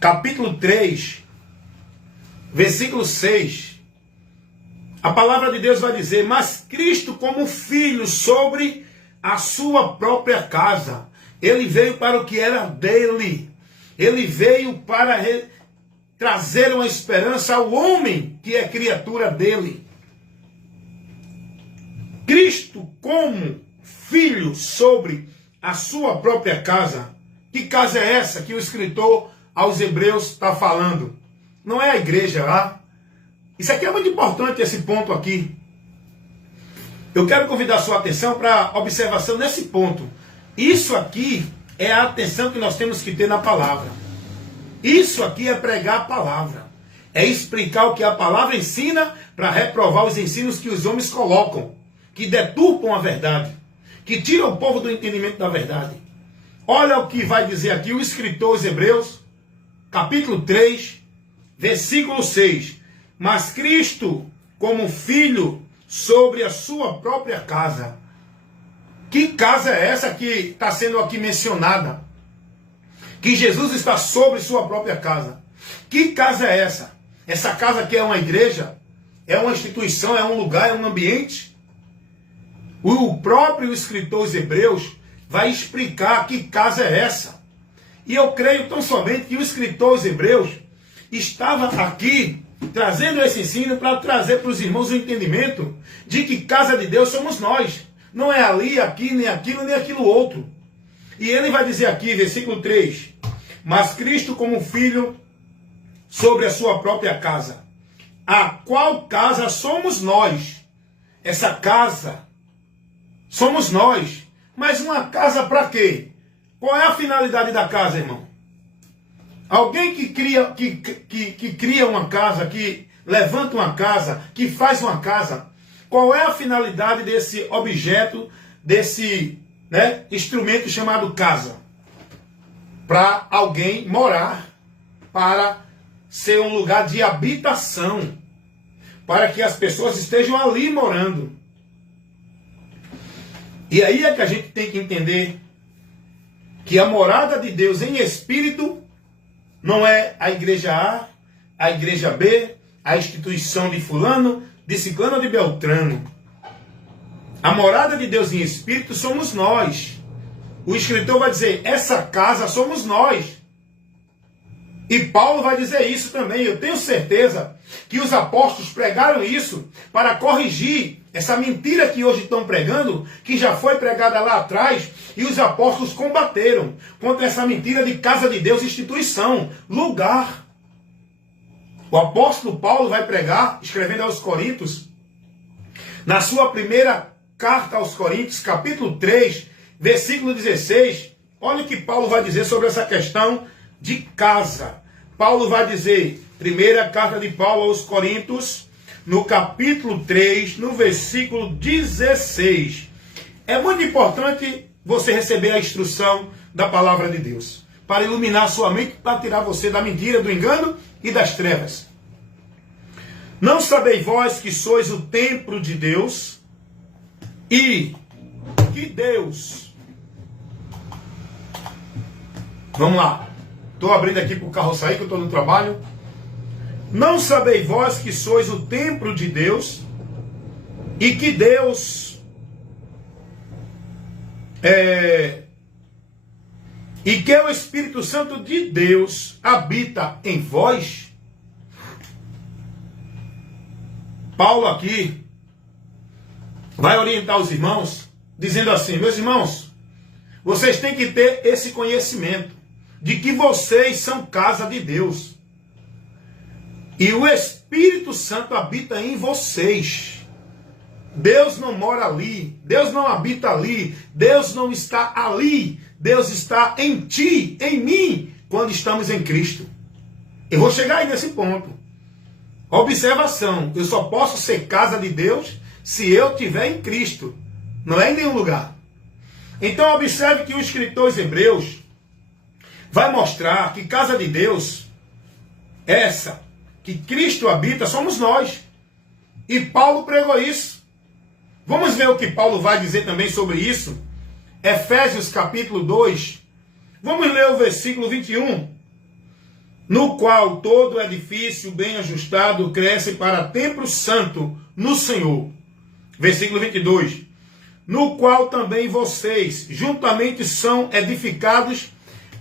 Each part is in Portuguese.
capítulo 3, versículo 6, a palavra de Deus vai dizer: mas Cristo como filho sobre a sua própria casa. Ele veio para o que era dele. Ele veio para trazer uma esperança ao homem que é criatura dele. Cristo como filho sobre a sua própria casa. Que casa é essa que o escritor aos Hebreus está falando? Não é a igreja lá. Isso aqui é muito importante, esse ponto aqui. Eu quero convidar a sua atenção para a observação nesse ponto. Isso aqui é a atenção que nós temos que ter na palavra. Isso aqui é pregar a palavra. É explicar o que a palavra ensina para reprovar os ensinos que os homens colocam, que deturpam a verdade, que tiram o povo do entendimento da verdade. Olha o que vai dizer aqui o escritor aos Hebreus, capítulo 3, versículo 6. Mas Cristo, como filho sobre a sua própria casa. Que casa é essa que está sendo aqui mencionada? Que Jesus está sobre sua própria casa. Que casa é essa? Essa casa aqui é uma igreja? É uma instituição? É um lugar? É um ambiente? O próprio escritor aos Hebreus vai explicar que casa é essa. E eu creio tão somente que o escritor aos Hebreus estava aqui trazendo esse ensino para trazer para os irmãos o entendimento de que casa de Deus somos nós. Não é ali, aqui, nem aquilo, nem aquilo outro. E ele vai dizer aqui, versículo 3, mas Cristo como filho sobre a sua própria casa. A qual casa somos nós? Essa casa somos nós. Mas uma casa para quê? Qual é a finalidade da casa, irmão? Alguém que cria uma casa, que levanta uma casa, que faz uma casa, qual é a finalidade desse objeto, desse instrumento chamado casa? Para alguém morar, para ser um lugar de habitação, para que as pessoas estejam ali morando. E aí é que a gente tem que entender que a morada de Deus em espírito não é a igreja A, a igreja B, a instituição de fulano, de ciclano ou de beltrano. A morada de Deus em espírito somos nós. O escritor vai dizer, essa casa somos nós. E Paulo vai dizer isso também. Eu tenho certeza que os apóstolos pregaram isso para corrigir essa mentira que hoje estão pregando, que já foi pregada lá atrás, e os apóstolos combateram contra essa mentira de casa de Deus, instituição, lugar. O apóstolo Paulo vai pregar, escrevendo aos Coríntios, na sua primeira carta aos Coríntios, capítulo 3, versículo 16, olha o que Paulo vai dizer sobre essa questão de casa. Paulo vai dizer, primeira carta de Paulo aos Coríntios, no capítulo 3, no versículo 16. É muito importante você receber a instrução da palavra de Deus, para iluminar sua mente, para tirar você da mentira, do engano e das trevas. Não sabeis vós que sois o templo de Deus e que Deus... Vamos lá. Estou abrindo aqui para o carro sair, que eu estou no trabalho. Não sabeis vós que sois o templo de Deus e que Deus e que o Espírito Santo de Deus habita em vós? Paulo aqui vai orientar os irmãos dizendo assim, meus irmãos, vocês têm que ter esse conhecimento de que vocês são casa de Deus. E o Espírito Santo habita em vocês. Deus não mora ali, Deus não habita ali, Deus não está ali, Deus está em ti, em mim, quando estamos em Cristo. Eu vou chegar aí nesse ponto. Observação, eu só posso ser casa de Deus se eu estiver em Cristo, não é em nenhum lugar. Então observe que o escritor aos Hebreus vai mostrar que casa de Deus, essa que Cristo habita, somos nós. E Paulo pregou isso. Vamos ver o que Paulo vai dizer também sobre isso. Efésios capítulo 2. Vamos ler o versículo 21. no qual todo edifício bem ajustado cresce para templo santo no Senhor. Versículo 22. No qual também vocês juntamente são edificados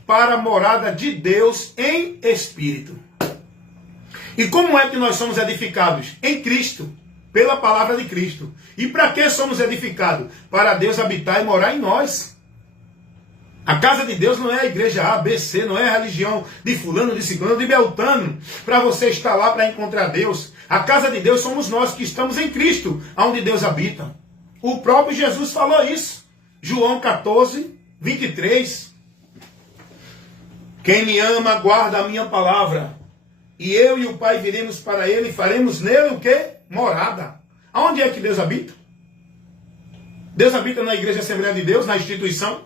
para a morada de Deus em espírito. E como é que nós somos edificados? Em Cristo, pela palavra de Cristo. E para que somos edificados? Para Deus habitar e morar em nós. A casa de Deus não é a igreja A, B, C, não é a religião de fulano, de ciclano, de beltano, para você estar lá para encontrar Deus. A casa de Deus somos nós que estamos em Cristo, onde Deus habita. O próprio Jesus falou isso. João 14, 23. Quem me ama, guarda a minha palavra. E eu e o Pai viremos para ele e faremos nele o quê? Morada. Aonde é que Deus habita? Deus habita na Igreja Assembleia de Deus, na instituição.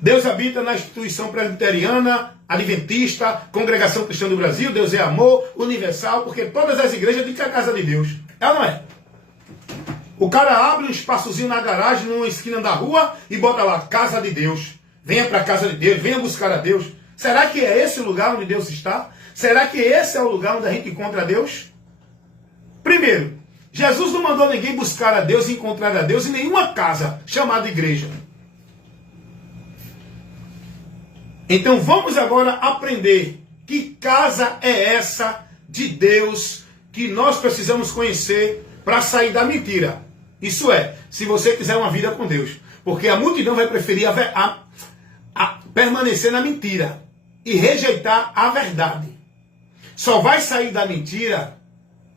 Deus habita na instituição presbiteriana, adventista, Congregação Cristã do Brasil, Deus é amor, universal, porque todas as igrejas dizem que é a casa de Deus. Ela não é. O cara abre um espaçozinho na garagem, numa esquina da rua, e bota lá, casa de Deus. Venha para a casa de Deus, venha buscar a Deus. Será que é esse o lugar onde Deus está? Será que esse é o lugar onde a gente encontra Deus? Primeiro, Jesus não mandou ninguém buscar a Deus e encontrar a Deus em nenhuma casa chamada igreja. Então vamos agora aprender que casa é essa de Deus que nós precisamos conhecer para sair da mentira. Isso é, se você quiser uma vida com Deus. Porque a multidão vai preferir permanecer na mentira e rejeitar a verdade. Só vai sair da mentira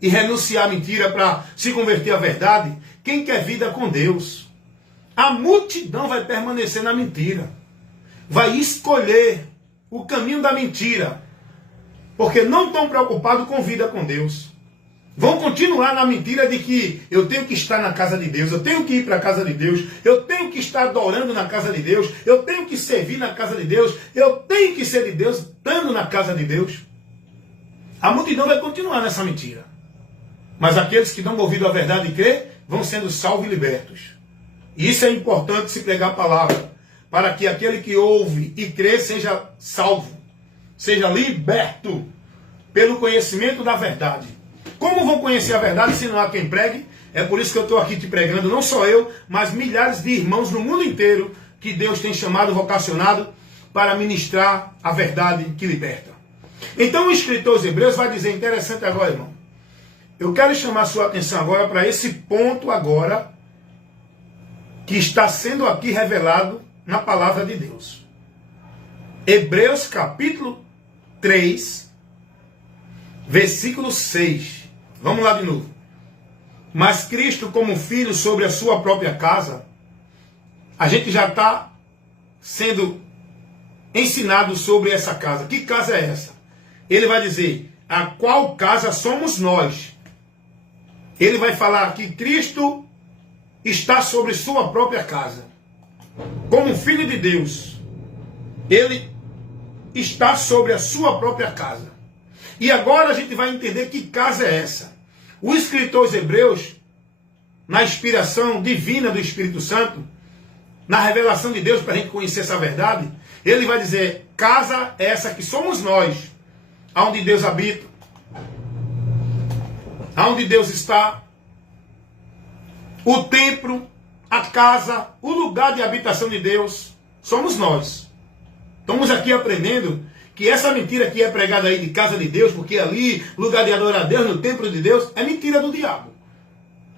e renunciar à mentira para se converter à verdade quem quer vida com Deus. A multidão vai permanecer na mentira. Vai escolher o caminho da mentira. Porque não estão preocupados com vida com Deus. Vão continuar na mentira de que eu tenho que estar na casa de Deus, eu tenho que ir para a casa de Deus, eu tenho que estar adorando na casa de Deus, eu tenho que servir na casa de Deus, eu tenho que ser de Deus, estando na casa de Deus. A multidão vai continuar nessa mentira. Mas aqueles que dão ouvido à verdade e crê, vão sendo salvos e libertos. E isso é importante se pregar a palavra, para que aquele que ouve e crê seja salvo, seja liberto pelo conhecimento da verdade. Como vão conhecer a verdade se não há quem pregue? É por isso que eu estou aqui te pregando, não só eu, mas milhares de irmãos no mundo inteiro que Deus tem chamado, vocacionado para ministrar a verdade que liberta. Então o escritor aos Hebreus vai dizer, interessante agora, irmão, eu quero chamar a sua atenção agora para esse ponto agora que está sendo aqui revelado na palavra de Deus. Hebreus capítulo 3, versículo 6. Vamos lá de novo. Mas Cristo como filho sobre a sua própria casa, a gente já está sendo ensinado sobre essa casa. Que casa é essa? Ele vai dizer, a qual casa somos nós? Ele vai falar que Cristo está sobre sua própria casa. Como filho de Deus, ele está sobre a sua própria casa. E agora a gente vai entender que casa é essa. O escritor aos Hebreus, na inspiração divina do Espírito Santo, na revelação de Deus para a gente conhecer essa verdade, ele vai dizer, casa é essa que somos nós, aonde Deus habita, aonde Deus está, o templo, a casa, o lugar de habitação de Deus, somos nós. Estamos aqui aprendendo que essa mentira que é pregada aí de casa de Deus, porque ali, lugar de adorar a Deus, no templo de Deus, é mentira do diabo.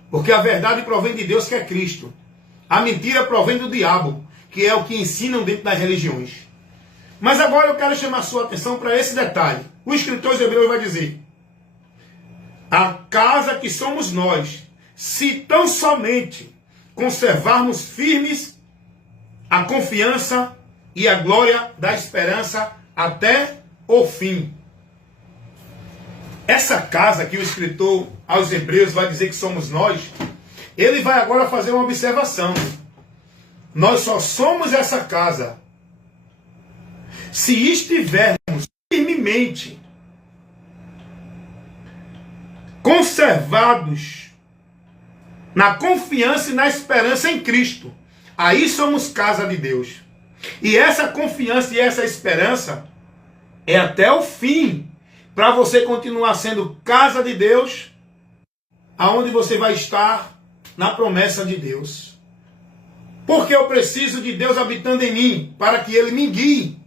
Porque a verdade provém de Deus, que é Cristo. A mentira provém do diabo, que é o que ensinam dentro das religiões. Mas agora eu quero chamar a sua atenção para esse detalhe. O escritor aos Hebreus vai dizer, a casa que somos nós, se tão somente conservarmos firmes a confiança e a glória da esperança até o fim. Essa casa que o escritor aos Hebreus vai dizer que somos nós, ele vai agora fazer uma observação. Nós só somos essa casa se estivermos firmemente conservados na confiança e na esperança em Cristo. Aí somos casa de Deus. E essa confiança e essa esperança É até o fim, para você continuar sendo casa de Deus, aonde você vai estar na promessa de Deus. Porque eu preciso de Deus habitando em mim, para que Ele me guie.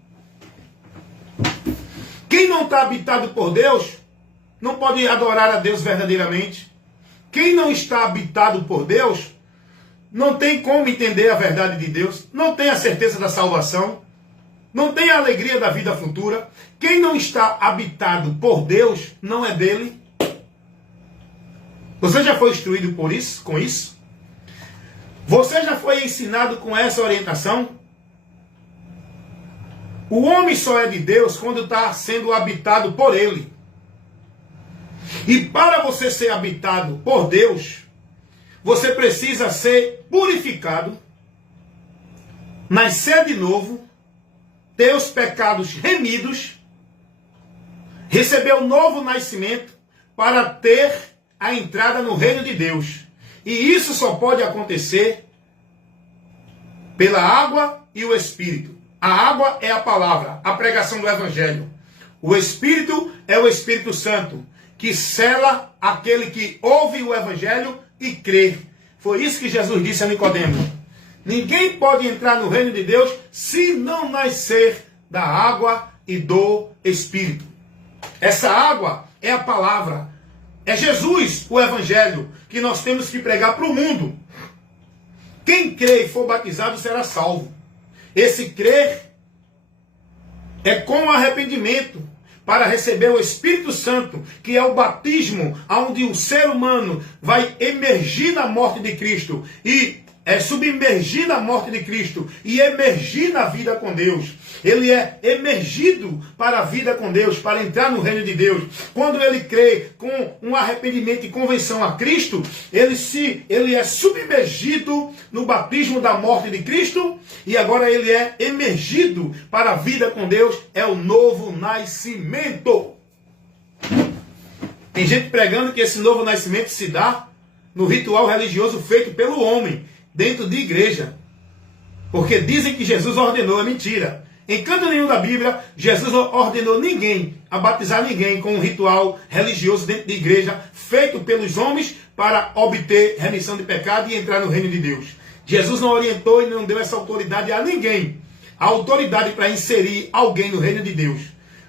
Quem não está habitado por Deus, não pode adorar a Deus verdadeiramente. Quem não está habitado por Deus, não tem como entender a verdade de Deus, não tem a certeza da salvação, não tem a alegria da vida futura. Quem não está habitado por Deus, não é dele. Você já foi instruído com isso? Você já foi ensinado com essa orientação? O homem só é de Deus quando está sendo habitado por Ele. E para você ser habitado por Deus, você precisa ser purificado, nascer de novo, ter os pecados remidos, receber um novo nascimento para ter a entrada no reino de Deus. E isso só pode acontecer pela água e o Espírito. A água é a palavra, a pregação do Evangelho. O Espírito é o Espírito Santo, que sela aquele que ouve o Evangelho e crê. Foi isso que Jesus disse a Nicodemos. Ninguém pode entrar no reino de Deus se não nascer da água e do Espírito. Essa água é a palavra. É Jesus, o Evangelho, que nós temos que pregar para o mundo. Quem crê e for batizado será salvo. Esse crer é com arrependimento para receber o Espírito Santo, que é o batismo onde o ser humano vai emergir na morte de Cristo e submergir na morte de Cristo e emergir na vida com Deus. Ele é emergido para a vida com Deus, para entrar no reino de Deus. Quando ele crê com um arrependimento e conversão a Cristo, ele é submergido no batismo da morte de Cristo e agora ele é emergido para a vida com Deus. É o novo nascimento. Tem gente pregando que esse novo nascimento se dá no ritual religioso feito pelo homem, dentro de igreja. Porque dizem que Jesus ordenou, é mentira. Em canto nenhum da Bíblia, Jesus ordenou ninguém a batizar ninguém com um ritual religioso dentro de igreja, feito pelos homens para obter remissão de pecado e entrar no reino de Deus. Jesus não orientou e não deu essa autoridade a ninguém. A autoridade para inserir alguém no reino de Deus.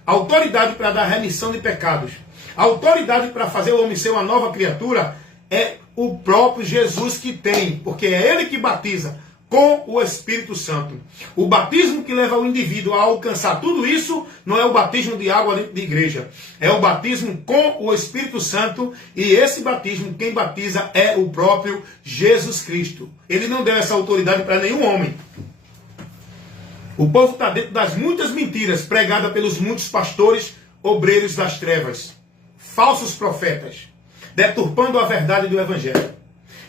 A autoridade para dar remissão de pecados. A autoridade para fazer o homem ser uma nova criatura é o próprio Jesus que tem, porque é Ele que batiza com o Espírito Santo. O batismo que leva o indivíduo a alcançar tudo isso não é o batismo de água dentro de igreja. É o batismo com o Espírito Santo, e esse batismo, quem batiza é o próprio Jesus Cristo. Ele não deu essa autoridade para nenhum homem. O povo está dentro das muitas mentiras pregadas pelos muitos pastores, obreiros das trevas, falsos profetas, deturpando a verdade do Evangelho.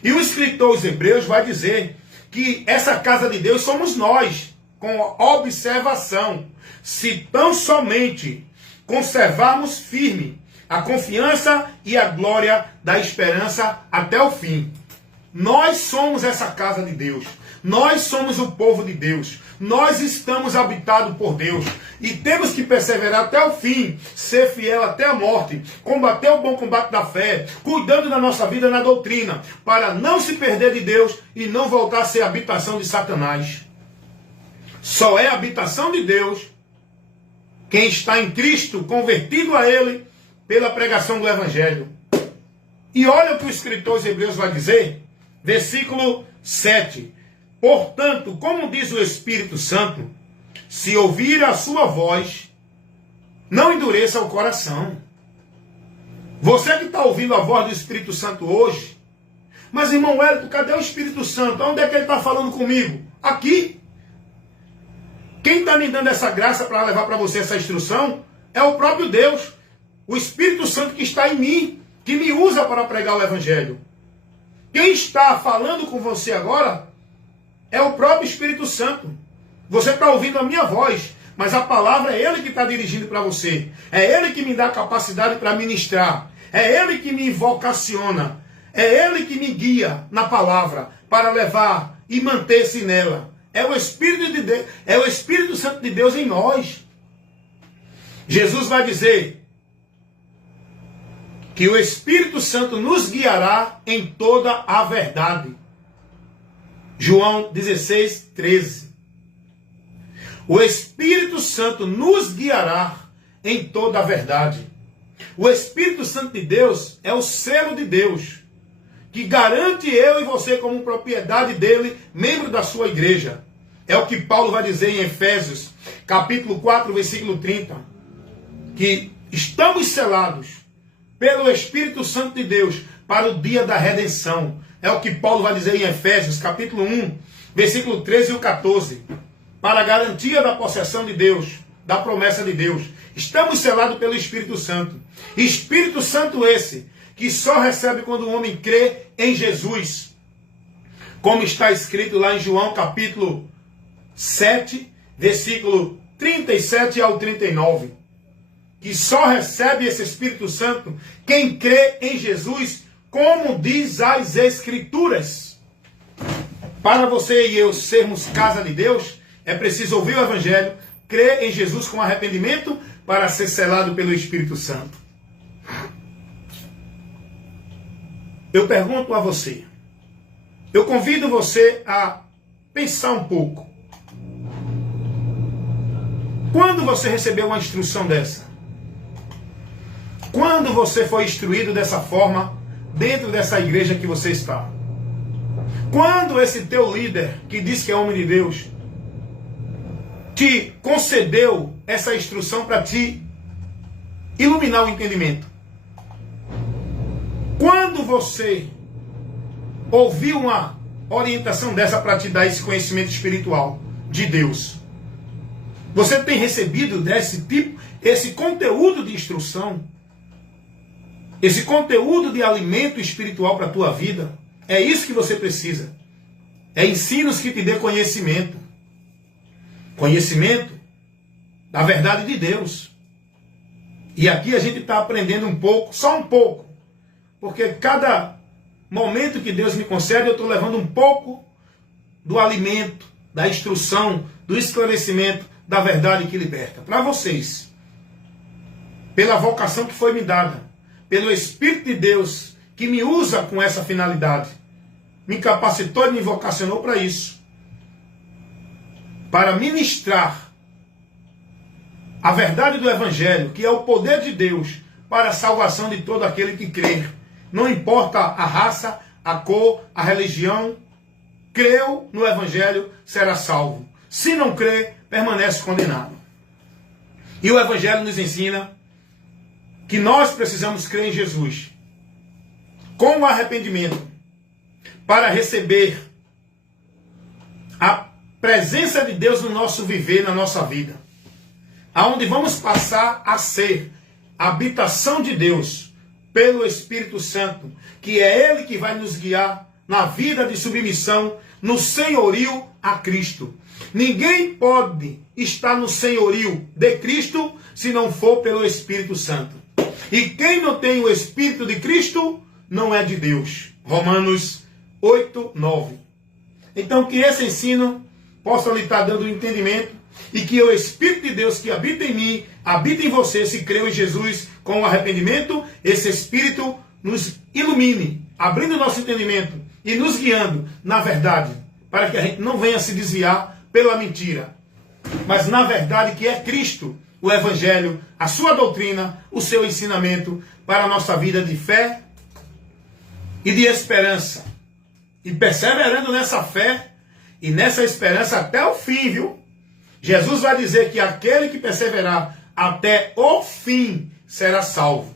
E o escritor aos Hebreus vai dizer que essa casa de Deus somos nós, com observação, se tão somente conservarmos firme a confiança e a glória da esperança até o fim. Nós somos essa casa de Deus. Nós somos o povo de Deus. Nós estamos habitados por Deus. E temos que perseverar até o fim, ser fiel até a morte, combater o bom combate da fé, cuidando da nossa vida na doutrina, para não se perder de Deus e não voltar a ser habitação de Satanás. Só é habitação de Deus quem está em Cristo, convertido a Ele pela pregação do Evangelho. E olha o que o escritor aos Hebreus vai dizer, versículo 7. Portanto, como diz o Espírito Santo, se ouvir a sua voz, não endureça o coração. Você que está ouvindo a voz do Espírito Santo hoje, mas irmão Hélio, cadê o Espírito Santo? Onde é que ele está falando comigo? Aqui. Quem está me dando essa graça para levar para você essa instrução é o próprio Deus. O Espírito Santo que está em mim, que me usa para pregar o Evangelho. Quem está falando com você agora é o próprio Espírito Santo. Você está ouvindo a minha voz, mas a palavra é Ele que está dirigindo para você. É Ele que me dá capacidade para ministrar. É Ele que me vocaciona. É Ele que me guia na palavra para levar e manter-se nela. É o Espírito de Deus, é o Espírito Santo de Deus em nós. Jesus vai dizer que o Espírito Santo nos guiará em toda a verdade. João 16, 13. O Espírito Santo nos guiará em toda a verdade. O Espírito Santo de Deus é o selo de Deus, que garante eu e você como propriedade dele, membro da sua igreja. É o que Paulo vai dizer em Efésios, capítulo 4, versículo 30, que estamos selados pelo Espírito Santo de Deus para o dia da redenção. É o que Paulo vai dizer em Efésios, capítulo 1, versículo 13 e 14, para a garantia da possessão de Deus, da promessa de Deus. Estamos selados pelo Espírito Santo. Espírito Santo esse, que só recebe quando o homem crê em Jesus. Como está escrito lá em João capítulo 7, versículo 37 ao 39. Que só recebe esse Espírito Santo quem crê em Jesus, como diz as Escrituras. Para você e eu sermos casa de Deus, é preciso ouvir o Evangelho, crer em Jesus com arrependimento para ser selado pelo Espírito Santo. Eu pergunto a você, eu convido você a pensar um pouco. Quando você recebeu uma instrução dessa? Quando você foi instruído dessa forma dentro dessa igreja que você está? Quando esse teu líder, que diz que é homem de Deus, te concedeu essa instrução para te iluminar o entendimento? Quando você ouviu uma orientação dessa para te dar esse conhecimento espiritual de Deus, você tem recebido desse tipo, esse conteúdo de instrução, esse conteúdo de alimento espiritual para a tua vida? É isso que você precisa. É ensinos que te dê conhecimento. Conhecimento da verdade de Deus. E aqui a gente está aprendendo um pouco, só um pouco. Porque cada momento que Deus me concede, eu estou levando um pouco do alimento, da instrução, do esclarecimento, da verdade que liberta. Para vocês. Pela vocação que foi me dada. Pelo Espírito de Deus que me usa com essa finalidade. Me capacitou e me vocacionou para isso. Para ministrar a verdade do Evangelho, que é o poder de Deus para a salvação de todo aquele que crer. Não importa a raça, a cor, a religião. Creu no Evangelho, será salvo. Se não crer, permanece condenado. E o Evangelho nos ensina que nós precisamos crer em Jesus com o arrependimento para receber a presença de Deus no nosso viver, na nossa vida, aonde vamos passar a ser a habitação de Deus pelo Espírito Santo, que é Ele que vai nos guiar na vida de submissão, no senhorio a Cristo. Ninguém pode estar no senhorio de Cristo se não for pelo Espírito Santo. E quem não tem o Espírito de Cristo não é de Deus. Romanos 8, 9. Então que esse ensino possa lhe estar dando entendimento e que o Espírito de Deus que habita em mim, habita em você, se creu em Jesus com o arrependimento, esse Espírito nos ilumine, abrindo o nosso entendimento e nos guiando na verdade, para que a gente não venha se desviar pela mentira, mas na verdade que é Cristo, o Evangelho, a sua doutrina, o seu ensinamento para a nossa vida de fé e de esperança. E perseverando nessa fé e nessa esperança até o fim, viu? Jesus vai dizer que aquele que perseverar até o fim será salvo.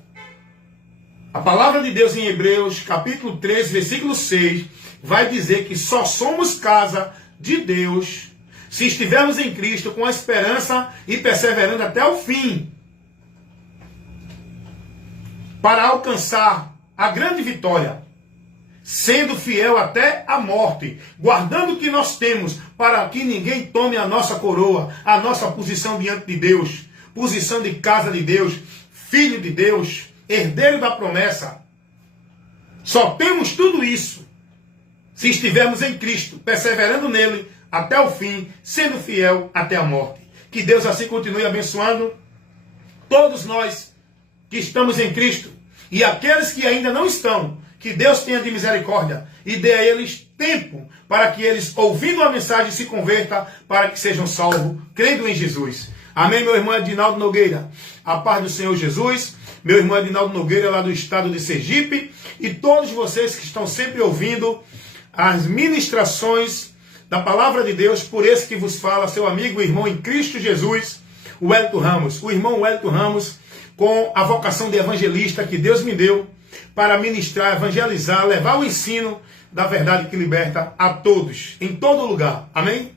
A palavra de Deus em Hebreus, capítulo 13, versículo 6, vai dizer que só somos casa de Deus se estivermos em Cristo com a esperança e perseverando até o fim, para alcançar a grande vitória, sendo fiel até a morte, guardando o que nós temos, para que ninguém tome a nossa coroa, a nossa posição diante de Deus, posição de casa de Deus, filho de Deus, herdeiro da promessa. Só temos tudo isso se estivermos em Cristo, perseverando nele até o fim, sendo fiel até a morte. Que Deus assim continue abençoando Todos nós que estamos em Cristo e aqueles que ainda não estão, que Deus tenha de misericórdia e dê a eles tempo para que eles, ouvindo a mensagem, se convertam para que sejam salvos, crendo em Jesus. Amém, meu irmão Edinaldo Nogueira. A paz do Senhor Jesus. Meu irmão Edinaldo Nogueira, lá do estado de Sergipe. E todos vocês que estão sempre ouvindo as ministrações da palavra de Deus, por esse que vos fala, seu amigo e irmão em Cristo Jesus, o Wellington Ramos. O irmão Wellington Ramos, com a vocação de evangelista que Deus me deu para ministrar, evangelizar, levar o ensino da verdade que liberta a todos, em todo lugar. Amém?